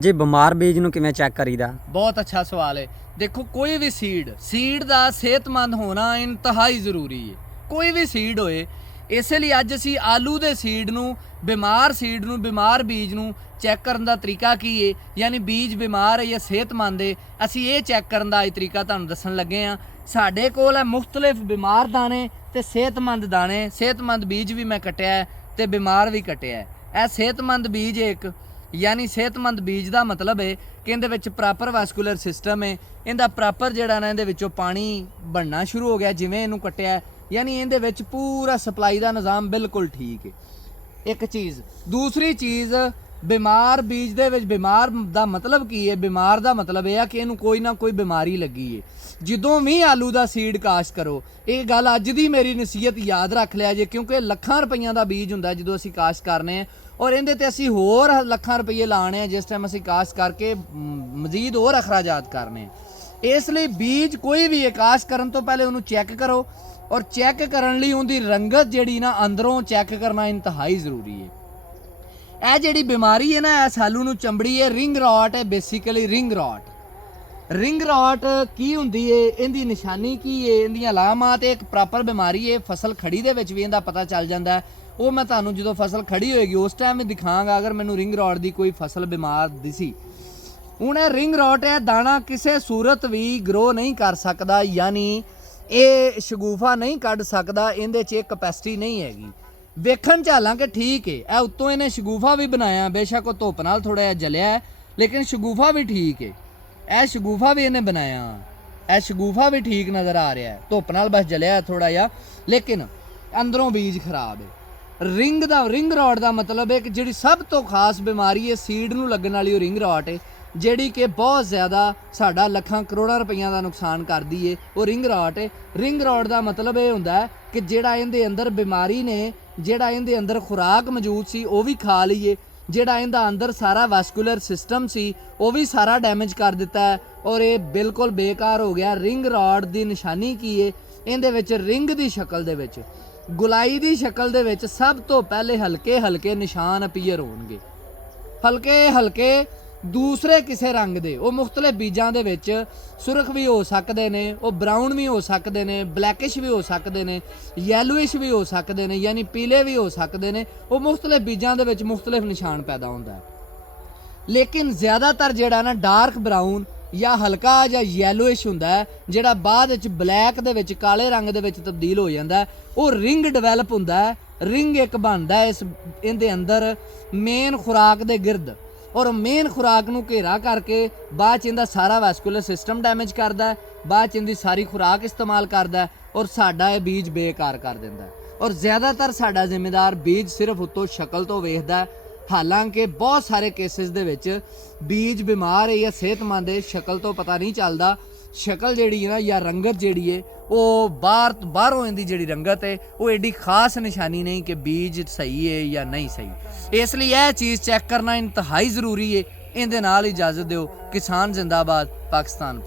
जी बीमार बीज नूं किवें चैक करीदा? बहुत अच्छा सवाल है। देखो कोई भी सीड का सेहतमंद होना इंतहाई जरूरी है। कोई भी सीड होए, इसलिए अज असी आलू के सीड नूं बीमार बीज नूं चैक करने का तरीका की है, यानी बीज बीमार है या सेहतमंद है, असी ये चैक करने का तरीका तुहानूं दस्सण लगे हाँ। साडे कोल है मुख्तलिफ बीमार दाने ते सेहतमंद दाने। सेहतमंद बीज भी मैं कट्टिया है ते बीमार भी कट्टिया है। यह सेहतमंद बीज एक, यानी सेहतमंद बीज का मतलब है कि इहदे विच प्रॉपर वैस्कुलर सिस्टम है, इहदा प्रॉपर जिहड़ा ना इहदे विचों पानी बनना शुरू हो गया जिवें इहनूं कट्टिया है, यानी इहदे विच पूरा सप्लाई का निज़ाम बिल्कुल ठीक है। एक चीज़। दूसरी चीज़, बीमार बीज दे विच बीमार दा मतलब की है? बीमार दा मतलब यह है कि इहनूं कोई ना कोई बीमारी लगी है। जदों भी आलू का सीड काश्त करो, ये गल अज दी मेरी नसीहत याद रख लिया जे, क्योंकि लखां रुपइयां का बीज हुंदा जदों असीं काश्त करने हैं, और इहदे ते असीं होर लखां रुपये लाने हैं जिस टाइम असीं काश्त करके मजीद होर अखराजात करने हैं। इसलिए बीज कोई भी काश्त करन तो पहले उन्होंने चैक करो, और चैक करने लई उहदी रंगत जिहड़ी ना अंदरों चैक करना इंतहाई जरूरी है। यह जिहड़ी बीमारी है ना, इस आलू नूं चंबड़ी है, रिंग रॉट है। बेसिकली रिंग रॉट की हुंदी है, इहदी निशानी की है, इहदियां अलामात, एक प्रॉपर बीमारी है। फसल खड़ी दे विच भी इहदा पता चल जाता है। वो मैं तुहानूं जो फसल खड़ी होएगी उस टाइम भी दिखांगा अगर मैनूं रिंग रॉट की कोई फसल बीमार दिसी। हुण रिंग रॉट है, दाना किसी सूरत भी ग्रो नहीं कर सकता, यानी ये शगूफा नहीं कढ़ सकता, इहदे च कैपेसिटी नहीं हैगी। वेखण च हालांकि ठीक है, यह उत्तों इन्हें शगूफा भी बनाया, बेशक वो धुप नाल थोड़ा जिहा जलिया है, लेकिन शगूफा भी ठीक है। यह शगूफा भी इन्हें बनाया, यह शगूफा भी ठीक नज़र आ रहा है, धुप नाल बस जलिया है थोड़ा जिहा, लेकिन अंदरों बीज खराब है। रिंग रॉट का मतलब है कि जी सब तो खास बीमारी है सीड नूं लगन वाली, वो रिंग रॉट है, जिहड़ी कि बहुत ज़्यादा साडा लखां करोड़ां रुपइयां का नुकसान करदी है। वो रिंग रॉट है। रिंग रॉट का मतलब ये हुंदा है कि जिहड़ा इहदे अंदर बीमारी ने, जिहड़ा इहदे अंदर खुराक मौजूद सी वो भी खा लईए, जिहड़ा इहदा अंदर सारा वैस्कुलर सिस्टम सी वो भी सारा डैमेज कर दिता है, और ये बिल्कुल बेकार हो गया। रिंग रॉट की निशानी की है? इहदे विच रिंग की शक्ल दे विच, गुलाई की शक्ल दे विच सब तो पहले हल्के हल्के निशान अपीयर होणगे, हल्के हल्के दूसरे किसी रंग दे। वो मुख्तलिफ बीजां दे विच सुरख भी हो सकते हैं, वो ब्राउन भी हो सकते हैं, ब्लैकिश भी हो सकते हैं, येलोइश भी हो सकते हैं, यानी पीले भी हो सकते हैं। वो मुख्तलिफ बीजां दे विच मुख्तलिफ निशान पैदा होता है, लेकिन ज़्यादातर जिहड़ा ना डार्क ब्राउन या हल्का या येलोइश हुंदा है, जिहड़ा बाद विच ब्लैक दे विच काले रंग दे विच तब्दील हो जाता है, वो रिंग डिवेलप हुंदा है। रिंग एक बनता है इस इहदे अंदर मेन खुराक दे गिरद, और मेन खुराक नूं घेरा करके बाद इहदा सारा वैस्कुलर सिस्टम डैमेज करता है, बाद इहदी सारी खुराक इस्तेमाल करता है, और साडा ये बीज बेकार कर दिंदा है। और ज़्यादातर साडा जिम्मेदार बीज सिर्फ उत्तों शक्ल तो वेखदा है, हालांकि बहुत सारे केसिस दे विच बीज बीमार है या सेहतमंद है, शक्ल तो पता नहीं चलता। शक्ल जिहड़ी है ना या रंगत जिहड़ी है वो बाहरों इहदी जिहड़ी रंगत है वो एडी खास निशानी नहीं कि बीज सही है या नहीं सही। इसलिए यह चीज़ चैक करना इंतहाई ज़रूरी है। इहदे नाल इजाज़त दिओ। किसान जिंदाबाद, पाकिस्तान।